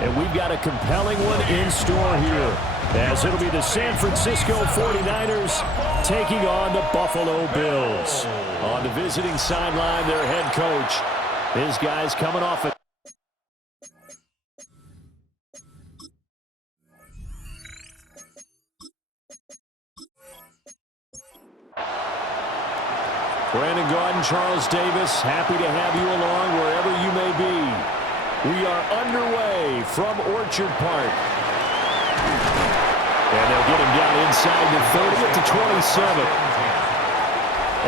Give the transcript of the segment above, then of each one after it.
And we've got a compelling one in store here, as it'll be the San Francisco 49ers taking on the Buffalo Bills. On the visiting sideline, their head coach. His guys coming off it. Brandon Gaudin, Charles Davis, happy to have you along wherever you may be. We are underway from Orchard Park. And they'll get him down inside the 30 at the 27.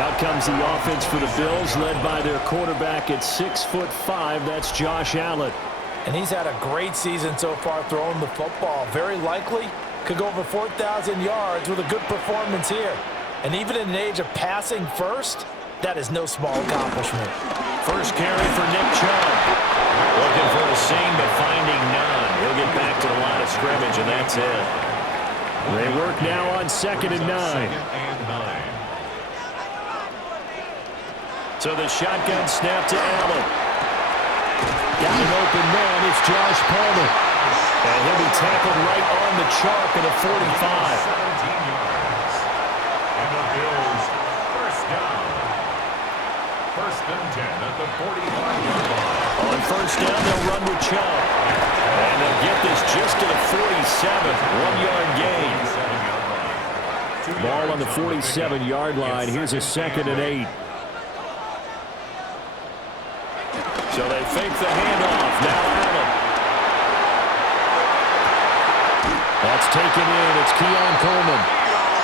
Out comes the offense for the Bills, led by their quarterback at 6'5". That's Josh Allen. And he's had a great season so far throwing the football. Very likely could go over 4,000 yards with a good performance here. And even in an age of passing first, that is no small accomplishment. First carry for Nick Chubb. Looking for a seam, but finding none. He'll get back to the line of scrimmage, and that's it. They work now on 2nd and 9. So the shotgun snap to Allen. Got an open man. It's Josh Palmer. And he'll be tackled right on the chalk at a 45. First and 10 at the 45-yard line. On first down, they'll run with Chubb. And they'll get this just to the 47. 1-yard gain. Ball on the 47-yard line. Here's a 2nd and 8. So they fake the handoff. Now Allen. That's taken in. It's Keon Coleman.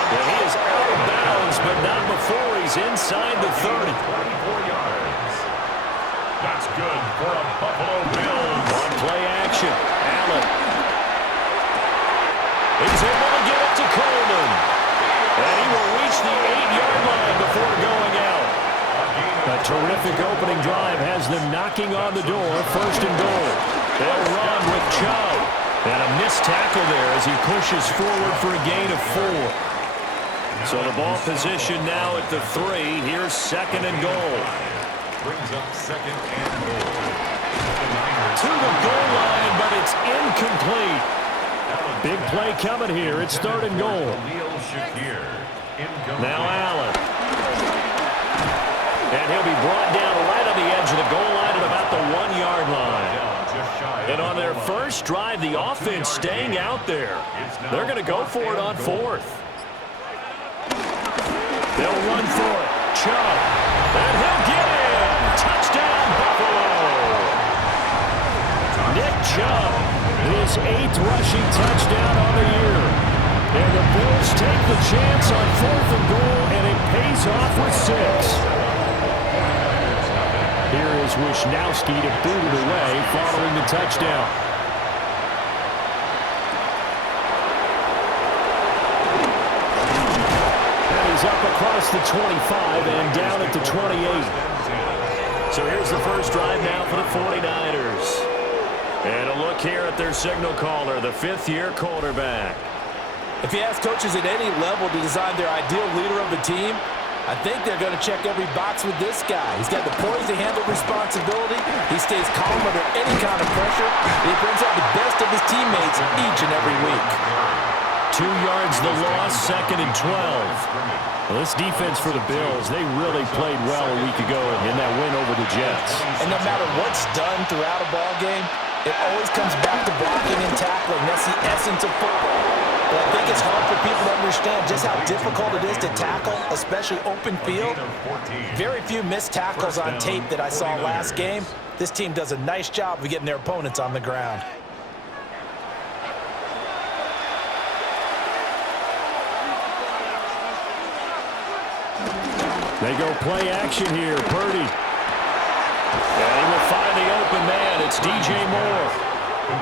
And he is out of bounds, but not before he's inside the 30. 24 yards. That's good for a Buffalo Bills. On play action, Allen. He's able to get it to Coleman. And he will reach the 8-yard line before going out. A terrific opening drive has them knocking on the door. 1st and goal. They'll run with Chubb. And a missed tackle there as he pushes forward for a gain of 4. So the ball position now at the 3. Here's 2nd and goal. Brings up 2nd and goal. To the goal line, but it's incomplete. Big play coming here. It's 3rd and goal. Now Allen. And he'll be brought down right on the edge of the goal line at about the 1-yard line. And on their first drive, the offense staying out there. They're going to go for it on 4th. They'll run for it. Chubb. And he'll get in. Touchdown, Buffalo. Nick Chubb, his 8th rushing touchdown on the year. And the Bills take the chance on 4th and goal, and it pays off with 6. Here is Wishnowski to boot it away following the touchdown. He's up across the 25 and down at the 28. So here's the first drive now for the 49ers. And a look here at their signal caller, the 5th-year quarterback. If you ask coaches at any level to design their ideal leader of the team, I think they're going to check every box with this guy. He's got the poise to handle responsibility. He stays calm under any kind of pressure. He brings out the best of his teammates each and every week. 2 yards the loss, 2nd and 12. Well, this defense for the Bills, they really played well a week ago in that win over the Jets. And no matter what's done throughout a ball game, it always comes back to blocking and tackling. That's the essence of football. But I think it's hard for people to understand just how difficult it is to tackle, especially open field. Very few missed tackles on tape that I saw last game. This team does a nice job of getting their opponents on the ground. They go play action here. Purdy. And he will find the open man. It's DJ Moore.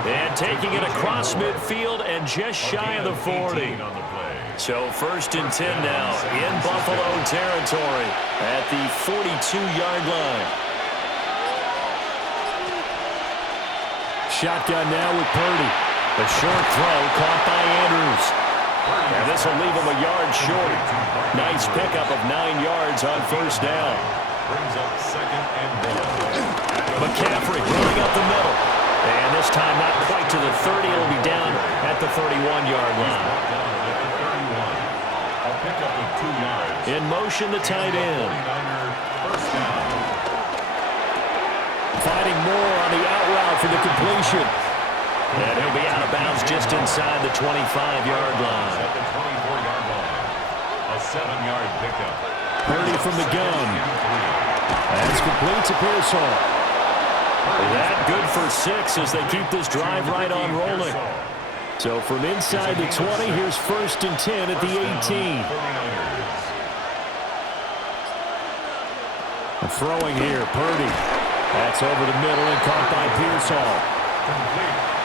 And taking it across midfield and just shy of the 40. So 1st and 10 now in Buffalo territory at the 42-yard line. Shotgun now with Purdy. A short throw caught by Andrews. And this will leave him a yard short. Nice pickup of 9 yards on 1st down. Brings up 2nd and goal. McCaffrey running up the middle. And this time not quite to the 31-yard line. A pickup of 2 yards. In motion, the tight end. First down. Fighting more on the out route for the completion. And he'll be out of bounds just inside the 25-yard line. At the 24-yard line. A 7-yard pickup. Purdy from the gun. That's complete to Pearsall. That good for 6 as they keep this drive right on rolling. So from inside the 20, here's 1st and 10 at the 18. Throwing here, Purdy. That's over the middle and caught by Pearsall.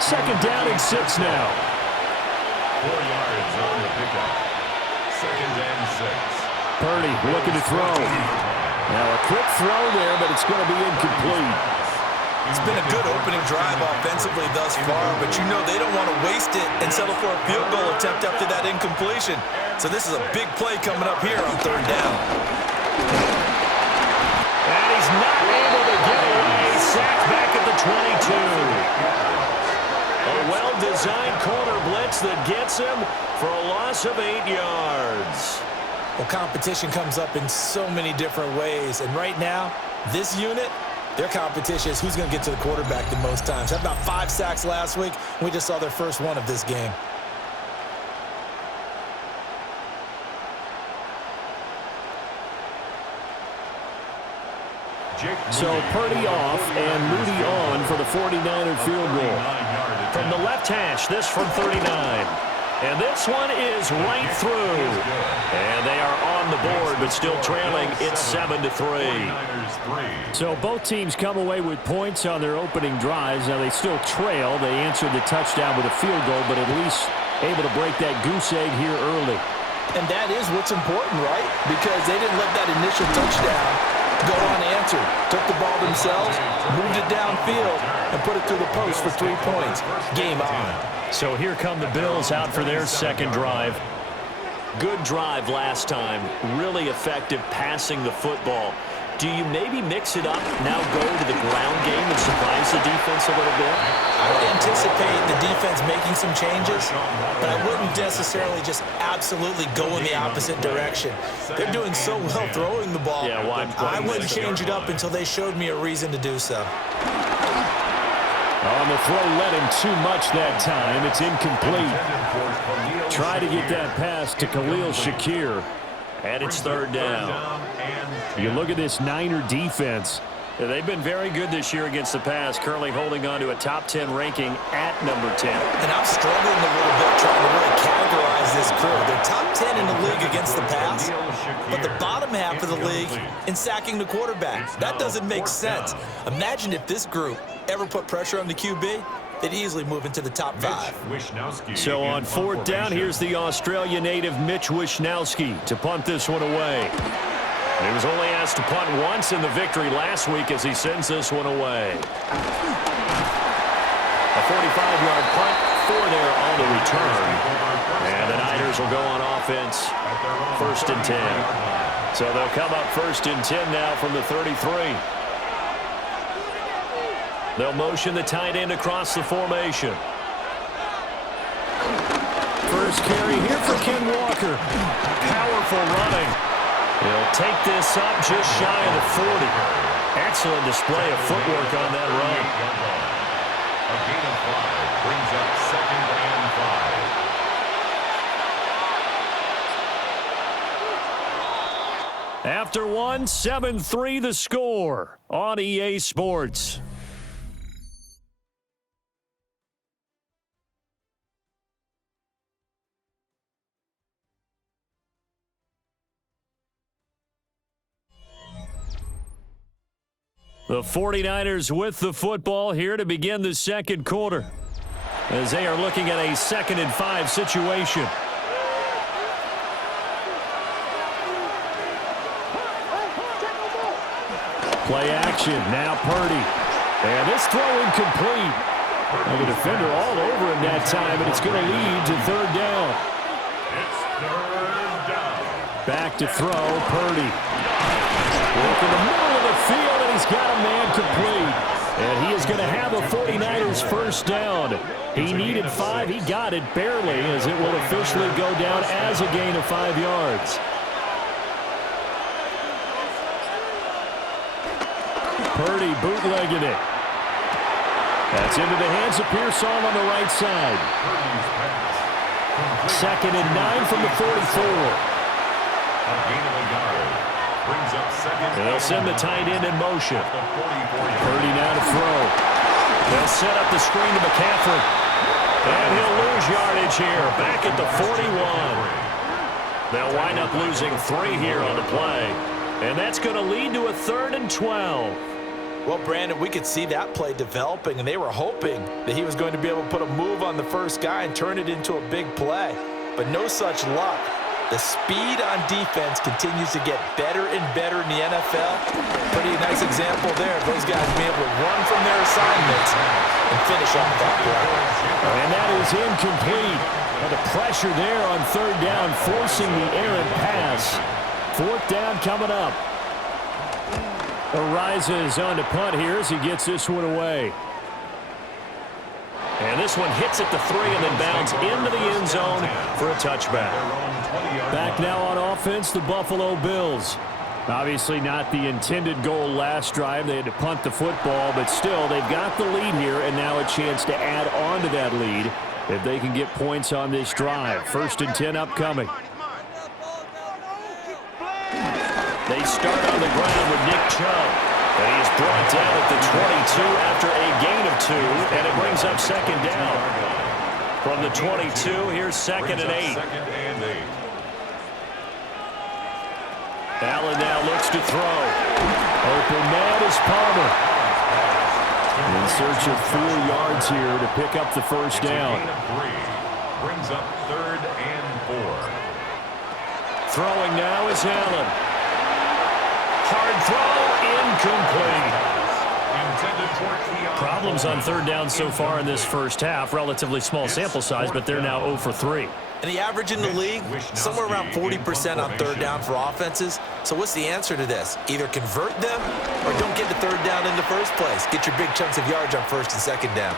2nd down and 6 now. 4 yards on the pickup. 2nd and 6. Purdy looking to throw. Now a quick throw there, but it's going to be incomplete. It's been a good opening drive offensively thus far, but you know they don't want to waste it and settle for a field goal attempt after that incompletion. So this is a big play coming up here on 3rd down. And he's not able to get away. Sacked back at the 22. A well-designed corner blitz that gets him for a loss of 8 yards. Well, competition comes up in so many different ways, and right now, this unit, their competition is who's going to get to the quarterback the most times. Had about 5 sacks last week. We just saw their first one of this game. So Purdy off and Moody on for the 49er field goal. From the left hash, this from 39. And this one is right through. And they are on the board, but still trailing. It's 7-3. So both teams come away with points on their opening drives. Now they still trail. They answered the touchdown with a field goal, but at least able to break that goose egg here early. And that is what's important, right? Because they didn't let that initial touchdown go unanswered. Took the ball themselves, moved it downfield, and put it through the post for 3 points. Game on. So here come the Bills out for their second drive. Good drive last time. Really effective passing the football. Do you maybe mix it up, now go to the ground game and surprise the defense a little bit? I would anticipate the defense making some changes, but I wouldn't necessarily just absolutely go in the opposite direction. They're doing so well throwing the ball. Yeah, well, I wouldn't change it up until they showed me a reason to do so. On the throw, led him too much that time. It's incomplete. Try to get that pass to Khalil Shakir. And it's 3rd down. You look at this Niner defense. They've been very good this year against the pass, currently holding on to a top 10 ranking at number 10. And I'm struggling a little bit trying to really categorize this crew. They're top 10 in the league against the pass, but the bottom half of the league in sacking the quarterback. That doesn't make sense. Imagine if this group ever put pressure on the QB, they'd easily move into the top 5. So on 4th down, here's the Australia native Mitch Wishnowsky to punt this one away. He was only asked to punt once in the victory last week as he sends this one away. A 45-yard punt, 4 there on the return. And the Niners will go on offense, 1st and 10. So they'll come up 1st and 10 now from the 33. They'll motion the tight end across the formation. First carry here for Ken Walker. Powerful running. He'll take this up just shy of the 40. Excellent display of footwork on that run. A gain of 5 brings up 2nd and 5. After one, 7-3 the score on EA Sports. The 49ers with the football here to begin the second quarter as they are looking at a 2nd and 5 situation. Play action, now Purdy. And this throw incomplete. And the defender all over him that time, and it's going to lead to 3rd down. It's 3rd down. Back to throw, Purdy. Work in the middle of the field, and And he's got a man complete. And he is going to have a 49ers first down. He needed 5. He got it barely, as it will officially go down as a gain of 5 yards. Purdy bootlegging it. That's into the hands of Pearsall on the right side. 2nd and 9 from the 44. A gain of a yard. Brings up 2nd. And they'll send the tight end in motion. Purdy now to throw. They'll set up the screen to McCaffrey. And he'll lose yardage here. Back at the 41. They'll wind up losing 3 here on the play. And that's going to lead to a 3rd and 12. Well, Brandon, we could see that play developing, and they were hoping that he was going to be able to put a move on the first guy and turn it into a big play. But no such luck. The speed on defense continues to get better and better in the NFL. Pretty nice example there of those guys being able to run from their assignments and finish off that play. And that is incomplete. Well, the pressure there on 3rd down, forcing the errant pass. 4th down coming up. Arises on to punt here as he gets this one away. And this one hits at the 3 and then bounds into the end zone for a touchback. Back now on offense, the Buffalo Bills. Obviously not the intended goal last drive. They had to punt the football, but still they've got the lead here and now a chance to add on to that lead if they can get points on this drive. 1st and 10 upcoming. They start on the ground with Nick Chubb. And he's brought down at the 22 after a gain of 2, and it brings up 2nd down. From the 22, here's 2nd and 8. Allen now looks to throw. Open man is Palmer. In search of 4 yards here to pick up the first down. Brings up 3rd and 4. Throwing now is Allen. Hard throw, incomplete. Problems on 3rd down so far in this first half. Relatively small sample size, but they're now 0 for 3. And the average in the league, somewhere around 40% on 3rd down for offenses. So what's the answer to this? Either convert them or don't get the 3rd down in the first place. Get your big chunks of yards on 1st and 2nd down.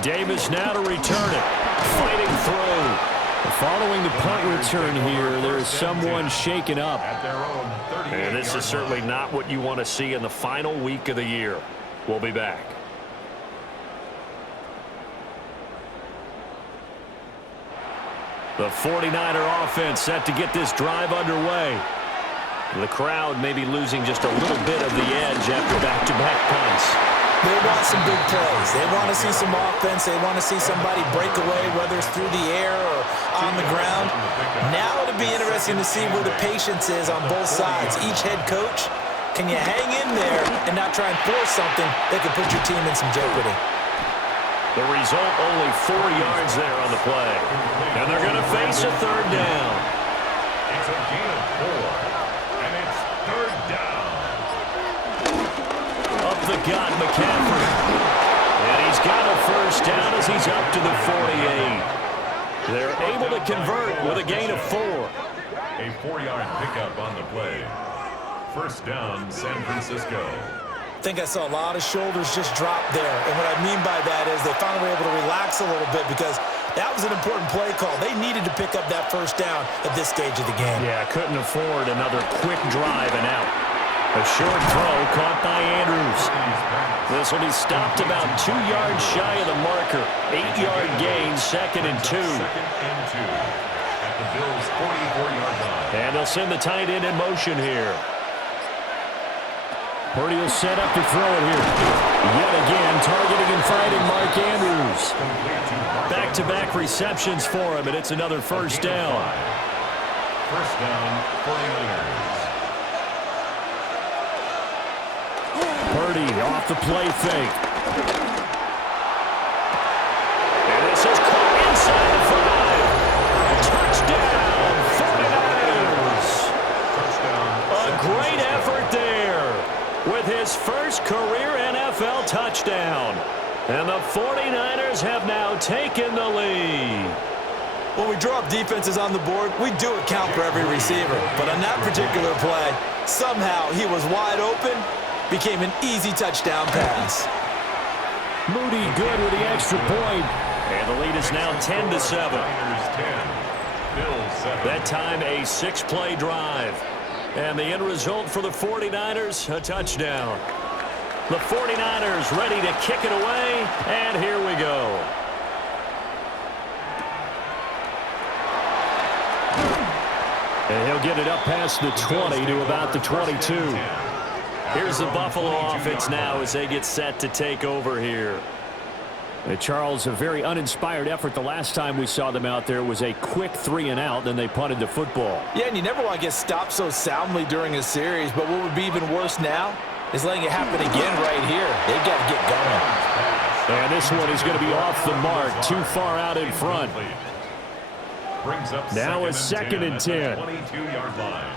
Davis now to return it. Fighting through. Following the punt return here, there's someone shaken up. And this is certainly not what you want to see in the final week of the year. We'll be back. The 49er offense set to get this drive underway. The crowd may be losing just a little bit of the edge after back-to-back punts. They want some big plays. They want to see some offense. They want to see somebody break away, whether it's through the air or on the ground. Now it'll be interesting to see where the patience is on both sides. Each head coach, can you hang in there and not try and force something that could put your team in some jeopardy? The result, only 4 yards there on the play. And they're going to face a 3rd down. It's a gain of 4, and it's 3rd down. Up the gut, McCaffrey. And he's got a first down as he's up to the 48. They're able to convert with a gain of 4. A 4-yard pickup on the play. 1st down, San Francisco. I think I saw a lot of shoulders just drop there. And what I mean by that is they finally were able to relax a little bit because that was an important play call. They needed to pick up that first down at this stage of the game. Yeah, couldn't afford another quick drive and out. A short throw caught by Andrews. This will be stopped about 2 yards shy of the marker. 8-yard gain, 2nd and 2. 2nd and 2 at the Bills' 44-yard line. And they'll send the tight end in motion here. Purdy will set up to throw it here. Yet again, targeting and finding Mark Andrews. Back-to-back receptions for him, and it's another first down. 1st down, 49ers. Purdy off the play fake. And this is caught inside the 5. Touchdown, 49ers. A great effort there with his first career NFL touchdown. And the 49ers have now taken the lead. When we draw up defenses on the board, we do account for every receiver. But on that particular play, somehow he was wide open, became an easy touchdown pass. Moody good with the extra point. And the lead is now 10-7. Niners 10, Bills 7. That time a 6-play drive. And the end result for the 49ers, a touchdown. The 49ers ready to kick it away, and here we go. And he'll get it up past the 20 to about the 22. Here's the Buffalo offense now as they get set to take over here. Charles, a very uninspired effort. The last time we saw them out there was a quick 3-and-out, then they punted the football. Yeah, and you never want to get stopped so soundly during a series, but what would be even worse now is letting it happen again right here. They've got to get going. And this one is going to be off the mark, too far out in front. Brings up Now it's second and 10. 22-yard line.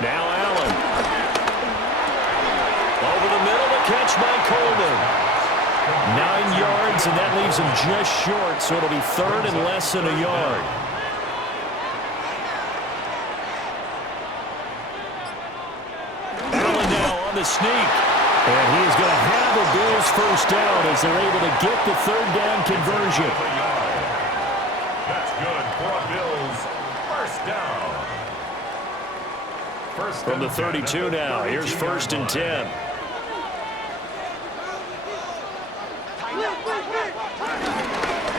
Now Allen. Over the middle, the catch by Coleman. 9 yards, and that leaves him just short, so it'll be third and less than a yard. Allen now on the sneak. And he is going to have a Bills first down as they're able to get the third down conversion. That's good for a Bills first down. From the 32 now, here's first and 10.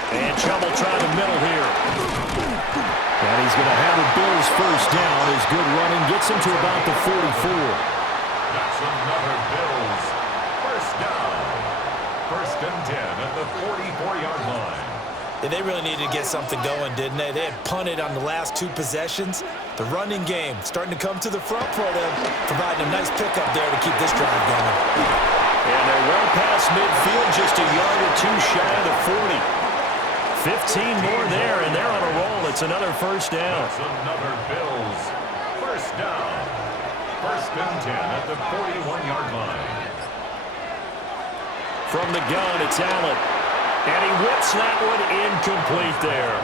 And trouble trying the middle here. And he's going to have a Bills first down. His good running gets him to about the 44. That's another Bills first down. First and 10 at the 44-yard line. And they really needed to get something going, didn't they? They had punted on the last 2 possessions. The running game starting to come to the front for them, providing a nice pickup there to keep this drive going. And they're well past midfield, just a yard or 2 shy of the 40. 15 more there, and they're on a roll. It's another first down. That's another Bills first down. First and 10 at the 41-yard line. From the gun, it's Allen. And he whips that one incomplete there.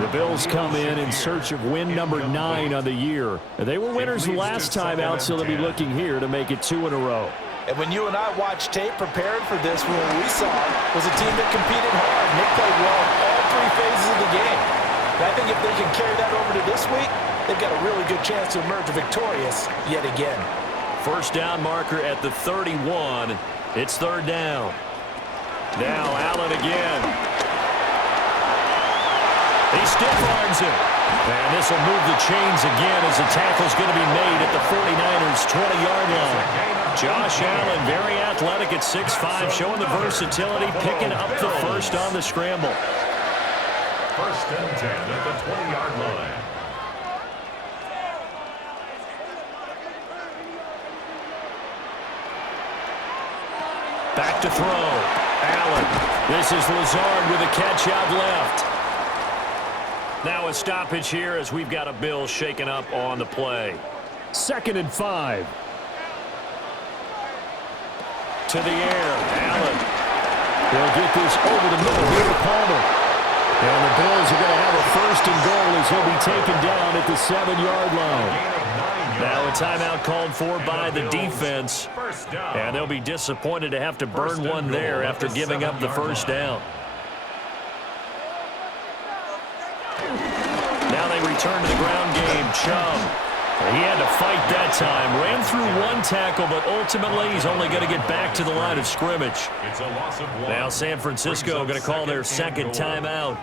The Bills come in search of win number 9 on the year. They were winners the last time out, so they'll be looking here to make it 2 in a row. And when you and I watched tape preparing for this, what we saw was a team that competed hard. And they played well in all 3 phases of the game. And I think if they can carry that over to this week, they've got a really good chance to emerge victorious yet again. First down marker at the 31. It's third down. Now Allen again. He stiff-arms him. And this will move the chains again as the tackle's going to be made at the 49ers' 20-yard line. Josh Allen, very athletic at 6'5", showing the versatility, picking up the first on the scramble. First and 10 at the 20-yard line. Back to throw. Allen. This is Lazard with a catch out left. Now a stoppage here as we've got a Bill shaken up on the play. Second and 5. To the air. Allen. They'll get this over the middle here to Palmer. And the Bills are going to have a first and goal as he'll be taken down at the 7-yard line. Now a timeout called for by the defense. And they'll be disappointed to have to burn one there after giving up the first down. Now they return to the ground game. Chubb. He had to fight that time. Ran through one tackle, but ultimately he's only going to get back to the line of scrimmage. Now San Francisco going to call their second timeout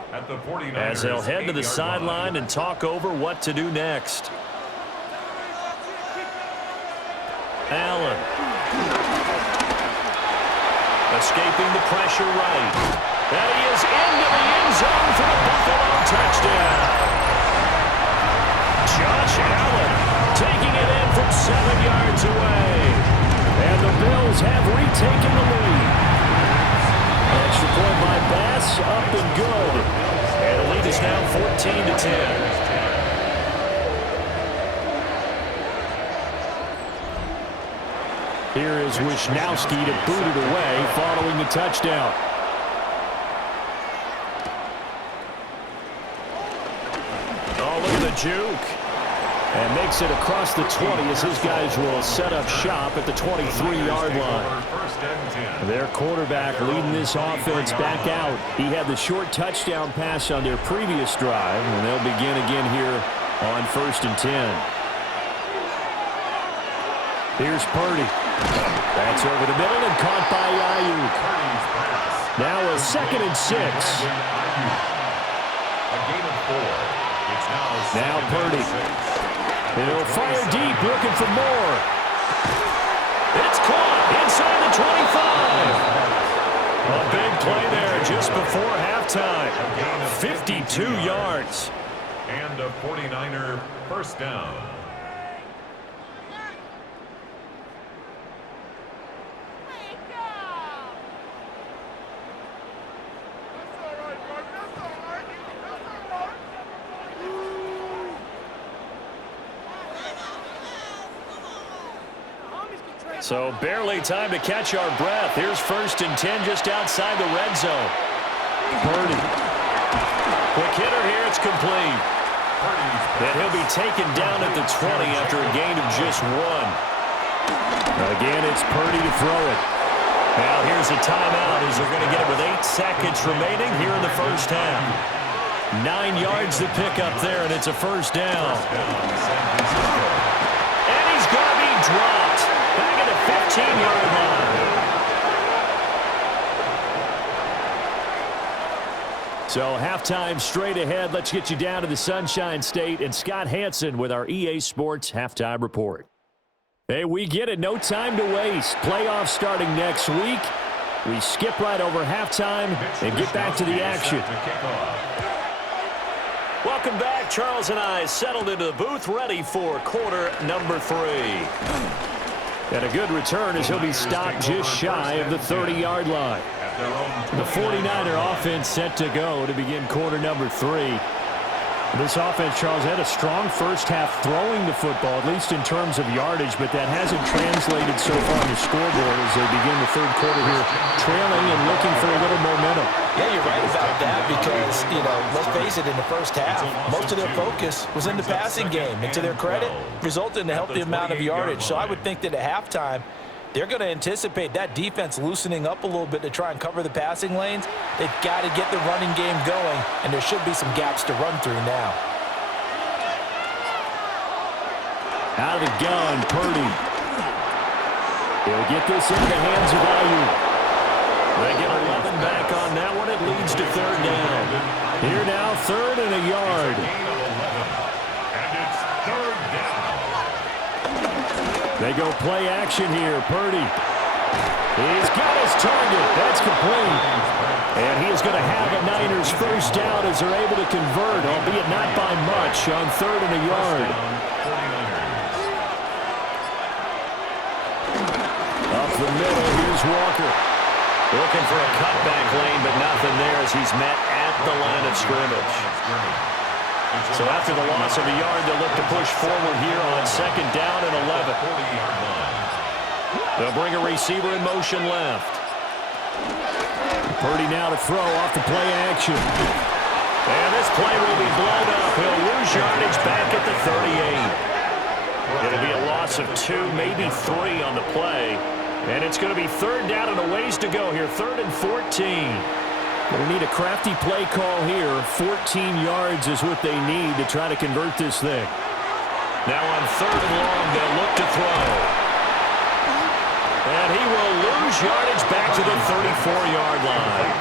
as they'll head to the sideline and talk over what to do next. Allen. Escaping the pressure right. And he is into the end zone for the Buffalo touchdown. Josh Allen taking it in from 7 yards away. And the Bills have retaken the lead. Extra point by Bass, up and good. And the lead is now 14-10. Here is Wisnowski to boot it away following the touchdown. Oh, look at the juke. And makes it across the 20 as his guys will set up shop at the 23-yard line. Their quarterback leading this offense back out. He had the short touchdown pass on their previous drive, and they'll begin again here on 1st and 10. Here's Purdy. That's over the middle and caught by Ayuk. Now a 2nd and 6. Now Purdy. He'll fire deep, looking for more. It's caught inside the 25. A big play there just before halftime. 52 yards. And a 49er first down. So barely time to catch our breath. Here's 1st and 10 just outside the red zone. Purdy. Quick hitter here. It's complete. And he'll be taken down at the 20 after a gain of just 1. Again, it's Purdy to throw it. Now here's a timeout as they're going to get it with 8 seconds remaining here in the first half. 9 yards to pick up there, and it's a first down. And he's going to be dropped. Back at the 15-yard line. So halftime straight ahead. Let's get you down to the Sunshine State and Scott Hansen with our EA Sports Halftime Report. Hey, we get it. No time to waste. Playoffs starting next week. We skip right over halftime and get back to the action. Welcome back. Charles and I settled into the booth ready for quarter number 3. And a good return as he'll be stopped just shy of the 30-yard line. The 49er offense set to go to begin quarter number 3. This offense, Charles, had a strong first half throwing the football, at least in terms of yardage, but that hasn't translated so far on the scoreboard as they begin the third quarter here, trailing and looking for a little momentum. Yeah, you're right about that because, let's face it, in the first half, most of their focus was in the passing game. And to their credit, resulted in a healthy amount of yardage. So I would think that at halftime, they're going to anticipate that defense loosening up a little bit to try and cover the passing lanes. They've got to get the running game going, and there should be some gaps to run through now. Out of the gun, Purdy. He'll get this into the hands of Ayuk. They get 11 back on that one. It leads to 3rd down. Here now, 3rd and a yard. And it's 3rd down. They go play action here. Purdy. He's got his target. That's complete. And he is going to have a Niners first down as they're able to convert, albeit not by much, on 3rd and a yard. Up the middle, here's Walker. Looking for a cutback lane, but nothing there as he's met at the line of scrimmage. So after the loss of a yard, they'll look to push forward here on 2nd down and 11. They'll bring a receiver in motion left. Purdy now to throw off the play action. And this play will be blown up. He'll lose yardage back at the 38. It'll be a loss of 2, maybe 3 on the play. And it's going to be 3rd down and a ways to go here. 3rd and 14. They'll need a crafty play call here. 14 yards is what they need to try to convert this thing. Now on 3rd and long, they'll look to throw. And he will lose yardage back to the 34-yard line.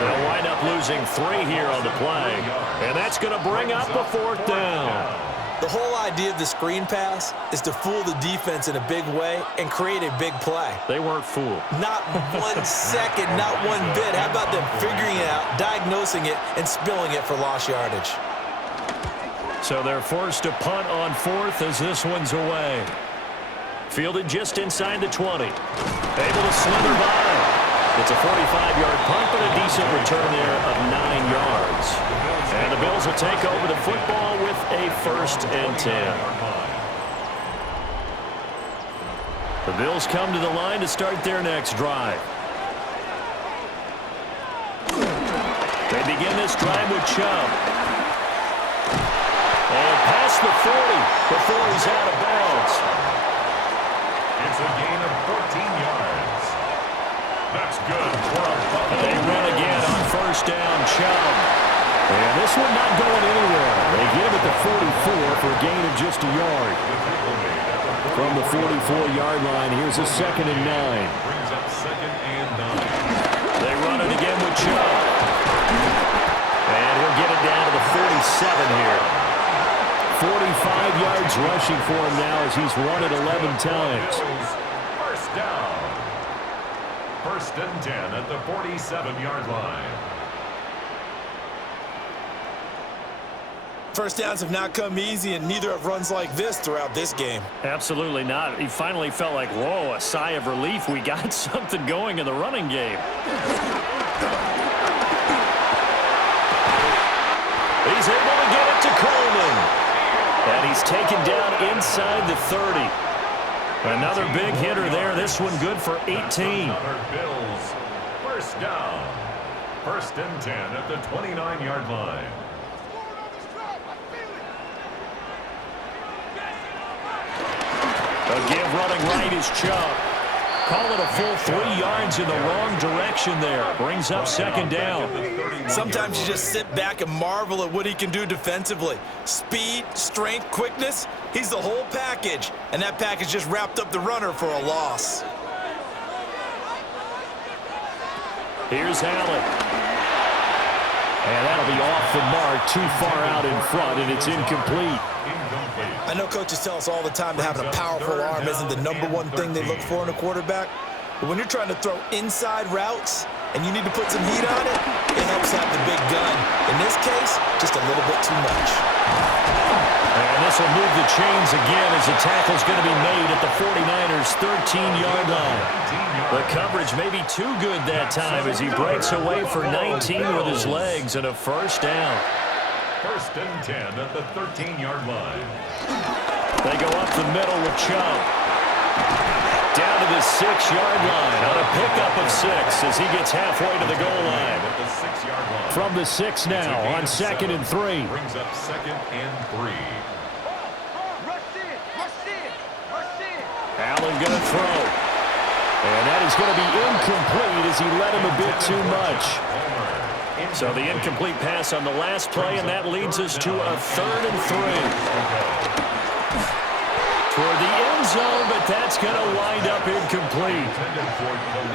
They'll wind up losing 3 here on the play. And that's going to bring up a 4th down. The whole idea of the screen pass is to fool the defense in a big way and create a big play. They weren't fooled. Not 1 second, not 1 bit. How about them figuring it out, diagnosing it, and spilling it for lost yardage? So they're forced to punt on 4th as this one's away. Fielded just inside the 20. Able to slither by. It's a 45-yard punt, but a decent return there of 9 yards. And the Bills will take over the football with a 1st and 10. The Bills come to the line to start their next drive. They begin this drive with Chubb. And pass past the 40 before he's out of bounds. It's a gain of 14 yards. That's good for a Buffalo. They run again on first down, Chubb. And this one not going anywhere. They get him at the 44 for a gain of just a yard. From the 44-yard line, here's a 2nd and 9. Brings up 2nd and 9. They run it again with Chubb. And he'll get it down to the 47 here. 45 yards rushing for him now as he's run it 11 times. First down. 1st and 10 at the 47-yard line. First downs have not come easy, and neither have runs like this throughout this game. Absolutely not. He finally felt like, whoa, a sigh of relief. We got something going in the running game. He's able to get it to Coleman. And he's taken down inside the 30. Another big hitter there. This one good for 18. Bills. First down. 1st and 10 at the 29-yard line. A give running right is Chubb. Call it a full 3 yards in the wrong direction there. Brings up 2nd down. Sometimes you just sit back and marvel at what he can do defensively. Speed, strength, quickness, he's the whole package. And that package just wrapped up the runner for a loss. Here's Allen. And that'll be off the mark, too far out in front, and it's incomplete. I know coaches tell us all the time that having a powerful arm isn't the #1 thing they look for in a quarterback. But when you're trying to throw inside routes and you need to put some heat on it, it helps have the big gun. In this case, just a little bit too much. And this will move the chains again as the tackle's going to be made at the 49ers' 13-yard line. The coverage may be too good that time as he breaks away for 19 with his legs and a first down. 1st and 10 at the 13-yard line. They go up the middle with Chubb. Down to the 6-yard line on a pickup of 6 as he gets halfway to the goal line. At the 6-yard line. From the 6 now on 2nd and 3. Brings up 2nd and 3. Allen going to throw. And that is going to be incomplete as he led him a bit too much. So the incomplete pass on the last play, and that leads us to a 3rd and 3. Toward the end zone, but that's going to wind up incomplete.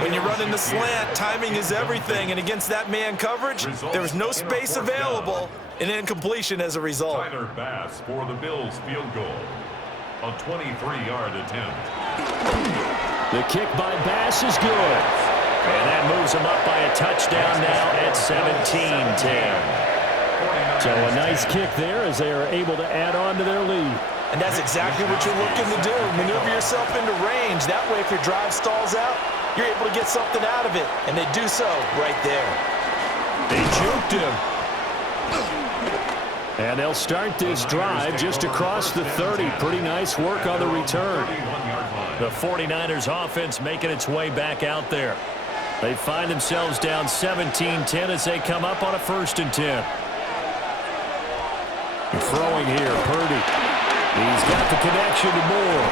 When you run in the slant, timing is everything, and against that man coverage, there was no space available, and incompletion as a result. Tyler Bass for the Bills field goal. A 23-yard attempt. The kick by Bass is good. And that moves them up by a touchdown now at 17-10. So a nice kick there as they are able to add on to their lead. And that's exactly what you're looking to do. Maneuver yourself into range. That way, if your drive stalls out, you're able to get something out of it. And they do so right there. They juked him. And they'll start this drive just across the 30. Pretty nice work on the return. The 49ers offense making its way back out there. They find themselves down 17-10 as they come up on a 1st and 10. Throwing here, Purdy. He's got the connection to Moore.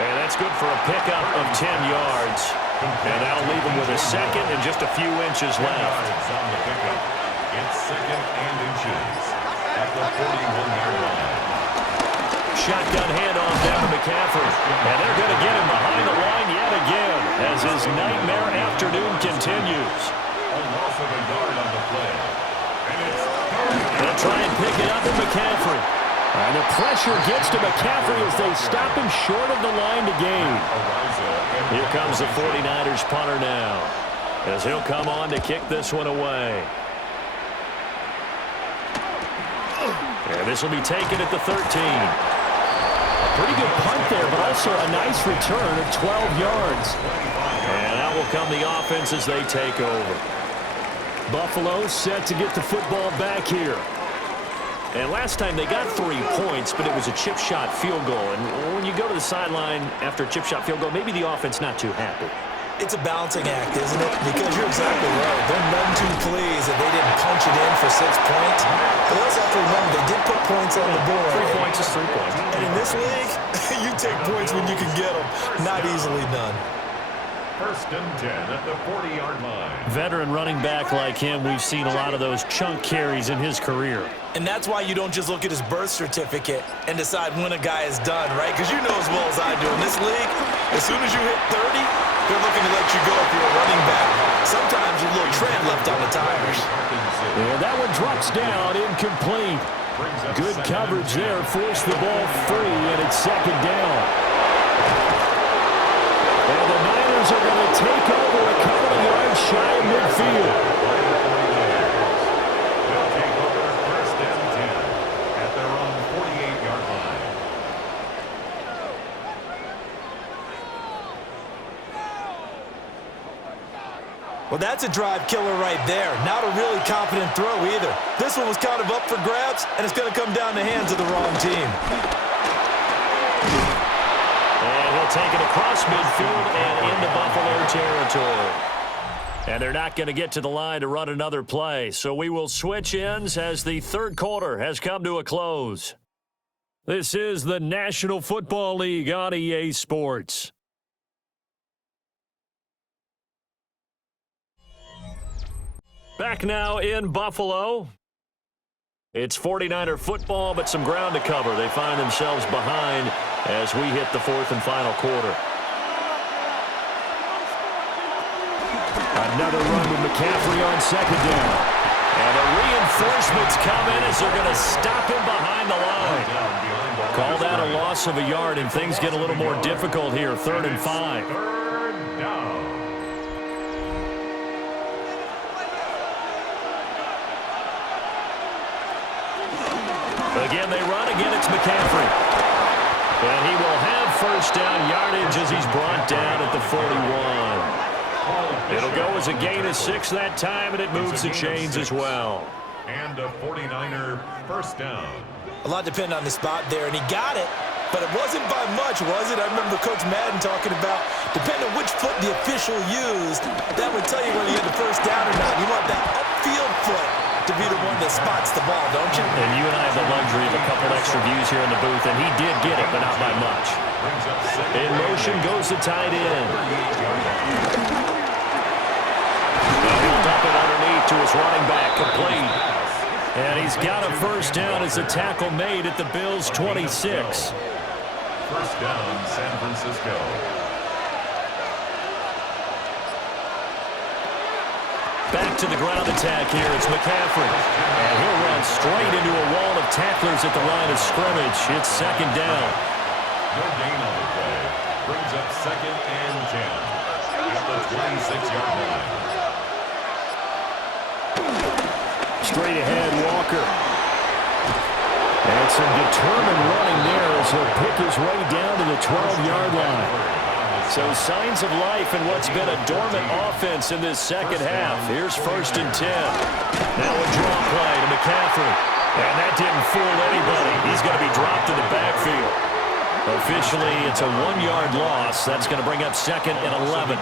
And that's good for a pickup of 10 yards. And that'll leave him with a 2nd and just a few inches left. It's 2nd and inches at the 41-yard line. Shotgun handoff down to McCaffrey. And they're going to get him behind the line yet again as his nightmare afternoon continues. A loss of a yard on the play. And it's they'll try and pick it up in McCaffrey. And the pressure gets to McCaffrey as they stop him short of the line to gain. Here comes the 49ers punter now as he'll come on to kick this one away. And this will be taken at the 13. A pretty good punt there, but also a nice return of 12 yards. And out will come the offense as they take over. Buffalo set to get the football back here. And last time they got 3 points, but it was a chip shot field goal. And when you go to the sideline after a chip shot field goal, maybe the offense not too happy. It's a balancing act, isn't it? Because you're exactly right. They're none too pleased that they didn't punch it in for 6 points. But they also have to remember they did put points on the board. 3 points is 3 points. And in this league, you take points when you can get them. Not easily done. First and 10 at the 40-yard line. Veteran running back like him, we've seen a lot of those chunk carries in his career. And that's why you don't just look at his birth certificate and decide when a guy is done, right? Because you know as well as I do, in this league, as soon as you hit 30, they're looking to let you go if you're a running back. Sometimes a little tread left on the tires. And that one drops down, incomplete. Good coverage there, forced the ball free, and it's second down. And the Niners are going to take over a couple of yards shy of midfield. They'll take over first and 10 at their own 48-yard line. Well, that's a drive killer right there. Not a really confident throw either. This one was kind of up for grabs, and it's going to come down the hands of the wrong team. And he'll take it across midfield and into Buffalo territory. And they're not going to get to the line to run another play. So we will switch ends as the third quarter has come to a close. This is the National Football League on EA Sports. Back now in Buffalo. It's 49er football, but some ground to cover. They find themselves behind as we hit the fourth and final quarter. Another run with McCaffrey on second down. And the reinforcements come in as they're going to stop him behind the line. Call that a loss of a yard, and things get a little more difficult here. 3rd and 5. Third down. Again, they run. Again, it's McCaffrey. And he will have first down yardage as he's brought down at the 41. It'll go as a gain of 6 that time, and it moves the chains as well. And a 49er first down. A lot depended on the spot there, and he got it, but it wasn't by much, was it? I remember Coach Madden talking about, depending on which foot the official used, that would tell you whether you had the first down or not. You want that upfield foot to be the one that spots the ball, don't you? And you and I have the luxury of a couple extra views here in the booth, and he did get it, but not by much. In motion goes the tight end. He'll dump it underneath to his running back, complete. And he's got a first down as the tackle made at the Bills' 26. First down, San Francisco. Back to the ground attack here. It's McCaffrey. And he'll run straight into a wall of tacklers at the line of scrimmage. It's second down. No gain on the play. Brings up 2nd and 10 at the 26-yard line. Straight ahead, Walker. And some determined running there as he'll pick his way down to the 12-yard line. So signs of life in what's been a dormant offense in this second half. Here's 1st and 10. Now a draw play to McCaffrey. And that didn't fool anybody. He's going to be dropped in the backfield. Officially, it's a 1-yard loss. That's going to bring up 2nd and 11.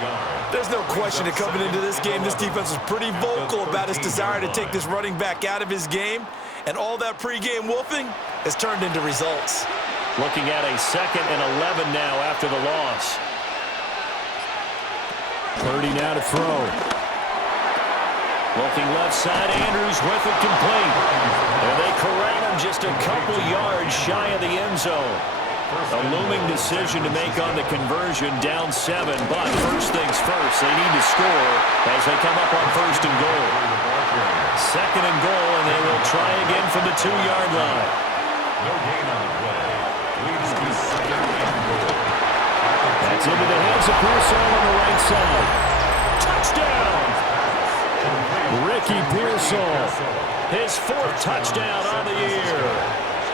There's no question that coming into this game, this defense was pretty vocal about its desire to take this running back out of his game. And all that pregame wolfing has turned into results. Looking at a 2nd and 11 now after the loss. Purdy now to throw. Looking left side, Andrews with it complete. And they corral him just a couple yards shy of the end zone. A looming decision to make on the conversion, down 7. But first things first, they need to score as they come up on 1st and goal. 2nd and goal, and they will try again from the 2-yard line. No gain on the play. Leads to 2nd and goal. That's into the hands of Pearsall on the right side. Touchdown! Ricky Pearsall, his 4th touchdown on the year.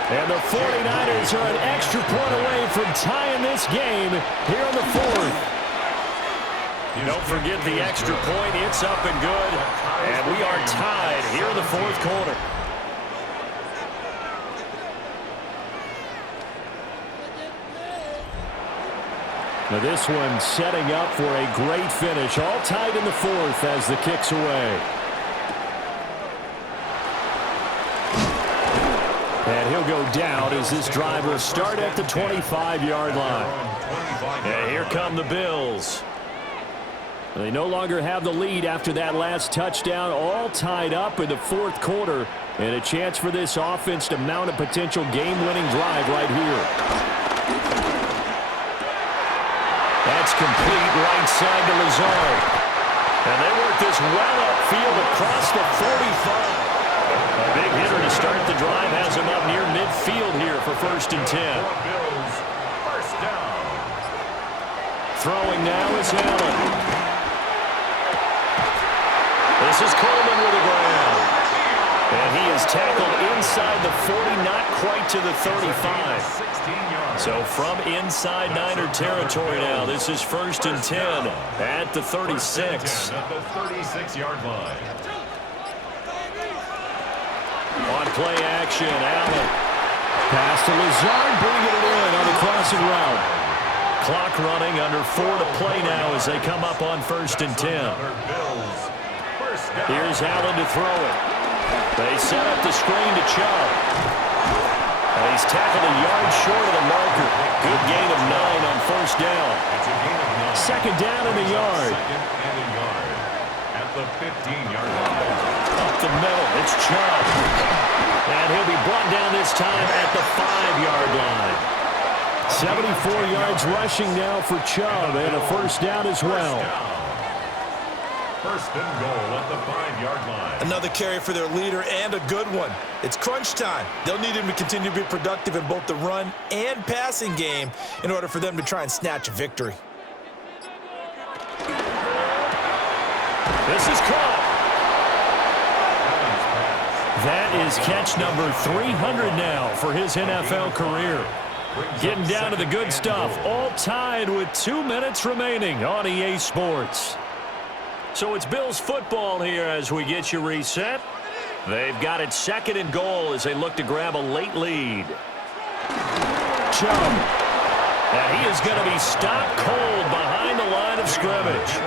And the 49ers are an extra point away from tying this game here in the 4th. Don't forget the extra point. It's up and good. And we are tied here in the 4th quarter. Now this one setting up for a great finish. All tied in the fourth as the kick's away. And he'll go down as this drive will start at the 25-yard line. And here come the Bills. They no longer have the lead after that last touchdown, all tied up in the fourth quarter, and a chance for this offense to mount a potential game-winning drive right here. That's complete right side to Lazard. And they work this well upfield across the 45. A big hitter to start the drive has him up near midfield here for 1st and 10. First down. Throwing now is Allen. This is Coleman with the ground. And he is tackled inside the 40, not quite to the 35. So from inside Niner territory now, this is 1st and 10 at the 36. At the 36-yard line. On play action, Allen. Pass to Lazard, bringing it in on the crossing route. Clock running, under 4 to play now as they come up on 1st and 10. Here's Allen to throw it. They set up the screen to Chubb. And he's tackled a yard short of the marker. Good gain of 9 on 1st down. Second down in the yard. At the 15-yard line. Up the middle, it's Chubb. And he'll be brought down this time at the 5-yard line. 74 yards rushing now for Chubb, and a 1st down as well. 1st and goal at the 5-yard line. Another carry for their leader, and a good one. It's crunch time. They'll need him to continue to be productive in both the run and passing game in order for them to try and snatch a victory. This is caught. That is catch number 300 now for his NFL career. Getting down to the good stuff, all tied with 2 minutes remaining on EA Sports. So it's Bills football here as we get you reset. They've got it 2nd and goal as they look to grab a late lead. Chubb. And he is going to be stopped cold behind the line of scrimmage.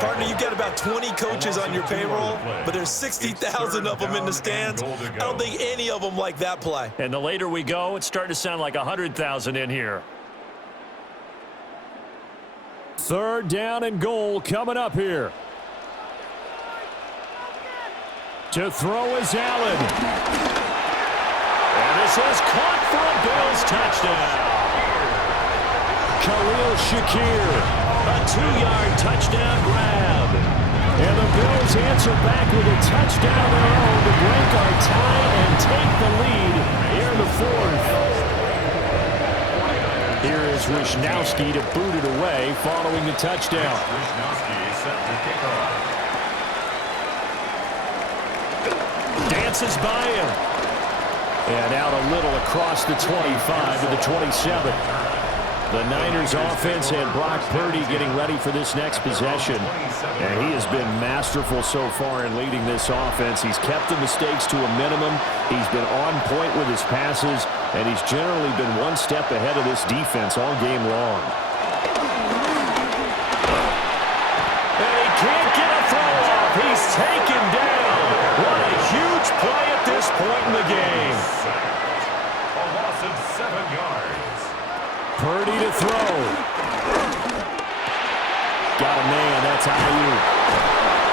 Partner, you've got about 20 coaches on your payroll, but there's 60,000 of them in the stands. I don't think any of them like that play. And the later we go, it's starting to sound like 100,000 in here. 3rd down and goal coming up here. To throw is Allen. And this is caught for a Bills touchdown. Khalil Shakir, a 2-yard touchdown grab. And the Bills answer back with a touchdown of their own to break our tie and take the lead here in the 4th. Here is Wishnowsky to boot it away following the touchdown. Wishnowsky set to kick off. Dances by him. And out a little across the 25 to the 27. The Niners offense and Brock Purdy getting ready for this next possession. And he has been masterful so far in leading this offense. He's kept the mistakes to a minimum. He's been on point with his passes. And he's generally been one step ahead of this defense all game long. And he can't get a throw off. He's taken down. What a huge play at this point in the game. A loss of 7 yards. Purdy to throw. Got a man. That's Ayuk.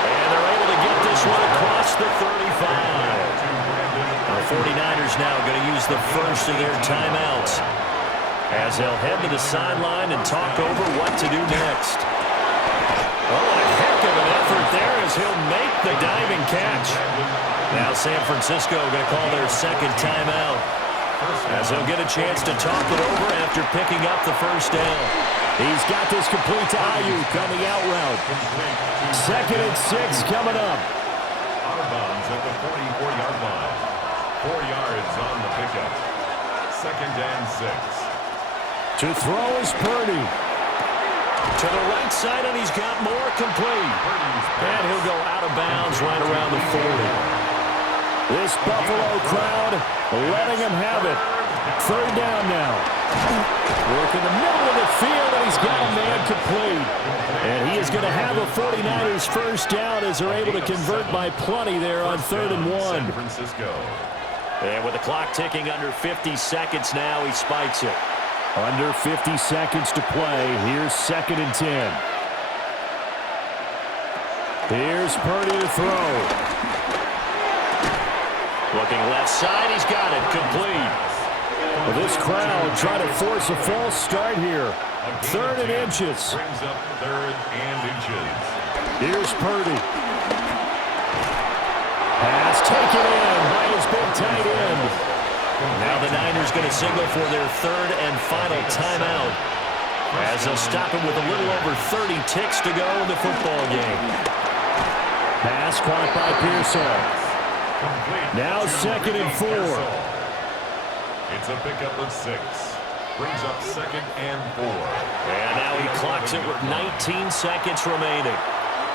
And they're able to get this one across the 35. The 49ers now going to use the first of their timeouts as they'll head to the sideline and talk over what to do next. Oh, a heck of an effort there as he'll make the diving catch. Now San Francisco going to call their 2nd timeout as they'll get a chance to talk it over after picking up the 1st down. He's got this complete to Ayuk on the out route. 2nd and 6 coming up. Out of bounds at the 44-yard line. 4 yards on the pickup. 2nd and 6. To throw is Purdy. To the right side, and he's got more complete. And he'll go out of bounds right around the 40. This Buffalo crowd letting him have it. Third down now. Work in the middle of the field, and he's got a man complete. And he is going to have a 49ers first down as they're able to convert by plenty there on 3rd and 1. San Francisco. And with the clock ticking under 50 seconds now, he spikes it. Under 50 seconds to play. Here's 2nd and 10. Here's Purdy to throw. Looking left side, he's got it. Complete. Well, this crowd trying to force a false start here. 3rd and inches. Brings up 3rd and inches. Here's Purdy. Pass taken in by his big tight end. Now the Niners going to signal for their 3rd and final timeout as they'll stop him with a little over 30 ticks to go in the football game. Pass caught by Pearsall. Now 2nd and 4. It's a pickup of 6. Brings up 2nd and 4. And now he clocks it with 19 seconds remaining.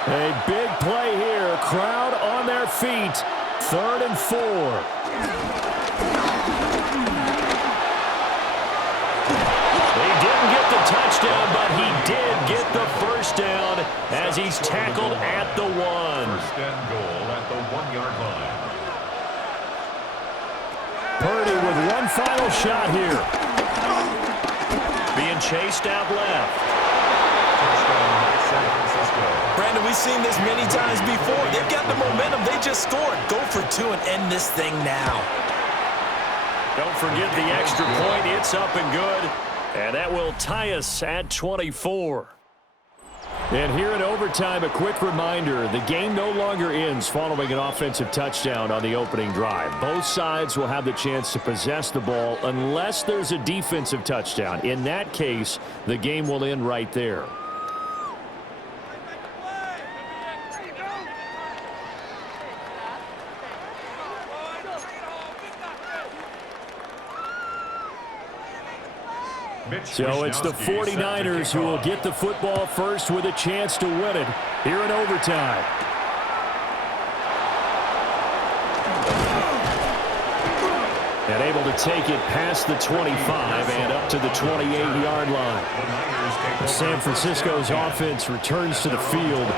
A big play here. Crowd on their feet. 3rd and 4. He didn't get the touchdown, but he did get the first down as he's tackled at the 1. 1st and goal at the 1-yard line. Purdy with one final shot here. Being chased out left. Touchdown, San Francisco. Brandon, we've seen this many times before. They've got the momentum. They just scored. Go for 2 and end this thing now. Don't forget the extra point. It's up and good. And that will tie us at 24. And here in overtime, a quick reminder, the game no longer ends following an offensive touchdown on the opening drive. Both sides will have the chance to possess the ball unless there's a defensive touchdown. In that case, the game will end right there. So it's the 49ers who will get the football first with a chance to win it here in overtime. And able to take it past the 25 and up to the 28-yard line. San Francisco's offense returns to the field.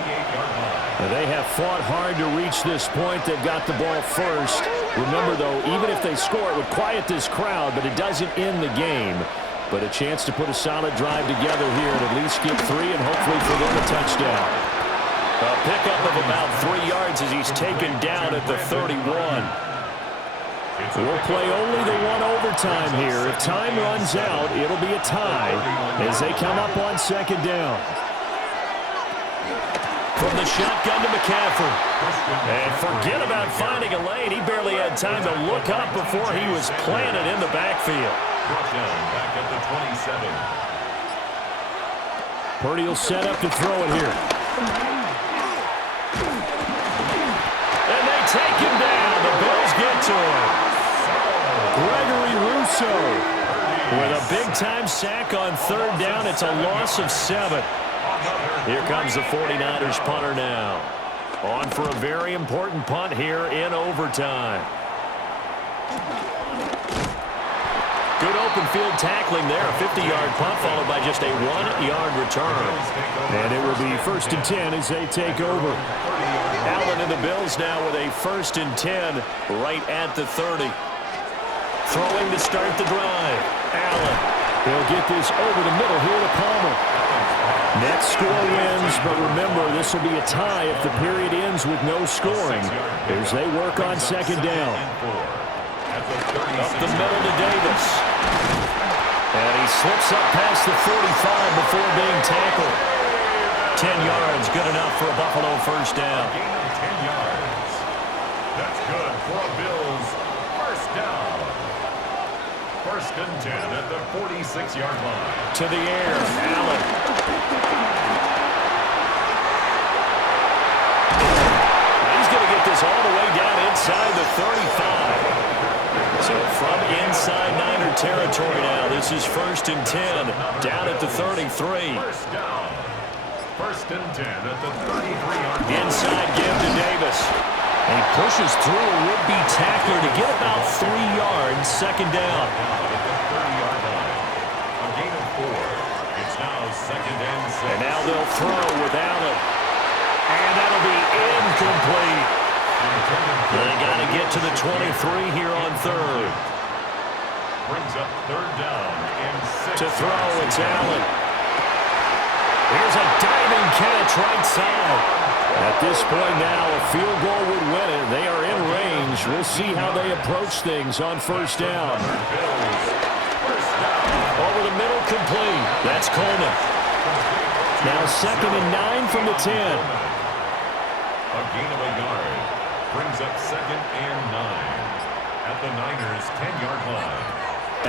They have fought hard to reach this point. They've got the ball first. Remember, though, even if they score, it would quiet this crowd, but it doesn't end the game. But a chance to put a solid drive together here and at least get 3 and hopefully for them a touchdown. A pickup of about 3 yards as he's taken down at the 31. We'll play only the 1 overtime here. If time runs out, it'll be a tie as they come up on 2nd down. From the shotgun to McCaffrey. And forget about finding a lane. He barely had time to look up before he was planted in the backfield. Brought down back at the 27. Purdy will set up to throw it here. And they take him down. The Bills get to him. Gregory Rousseau with a big-time sack on 3rd down. It's a loss of 7. Here comes the 49ers punter now. On for a very important punt here in overtime. Good open field tackling there. A 50-yard punt followed by just a 1-yard return. And it will be 1st and 10 as they take over. Allen and the Bills now with a 1st and 10 right at the 30. Throwing to start the drive. Allen. He'll get this over the middle here to Palmer. Next score wins, but remember, this will be a tie if the period ends with no scoring as they work on 2nd down. Up the middle to Davis. And he slips up past the 45 before being tackled. 10 yards, good enough for a Buffalo first down. Gain of 10 yards. That's good for a Bills first down. 1st and 10 at the 46-yard line. To the air, Allen. He's going to get this all the way down inside the 35. So from inside Niner territory now, this is 1st and 10, down at the 33. First down. 1st and 10 at the 33-yard line. Inside give to Davis. And he pushes through a would-be tackler to get about 3 yards, second down. Now at the 30-yard line. A gain of 4. It's now second and 6. And now they'll throw with Allen. And that'll be incomplete. They got to get to the 23 here on third. Brings up third down and 6. To throw, it's Allen. Here's a diving catch right side. At this point now, a field goal would win it. They are in range. We'll see how they approach things on first down. Over the middle, complete. That's Coleman. Now second and 9 from the 10. A gain of a yard. Brings up second and 9. At the Niners' 10-yard line.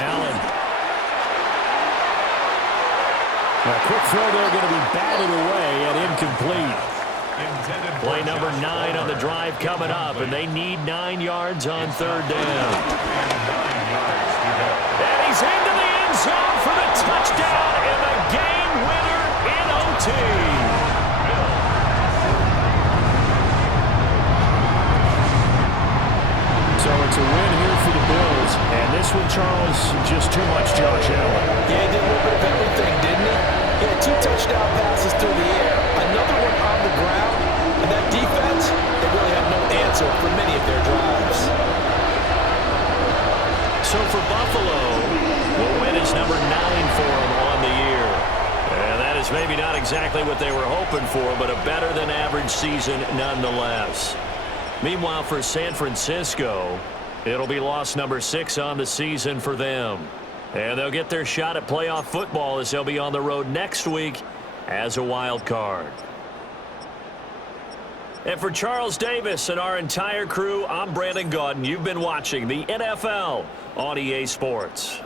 Allen. A quick throw there going to be batted away and incomplete. Play number 9 on the drive coming up, and they need 9 yards on third down. And he's into the end zone for the touchdown and the game winner in OT. So it's a win here for the Bills. And this one, Charles, just too much Josh Allen. Yeah, he did a little bit of everything, didn't he? He had 2 touchdown passes through the air, another one on the ground, and that defense, they really have no answer for many of their drives. So for Buffalo, the win is number 9 for them on the year. And that is maybe not exactly what they were hoping for, but a better-than-average season nonetheless. Meanwhile, for San Francisco, it'll be loss number 6 on the season for them. And they'll get their shot at playoff football as they'll be on the road next week as a wild card. And for Charles Davis and our entire crew, I'm Brandon Gaudin. You've been watching the NFL on EA Sports.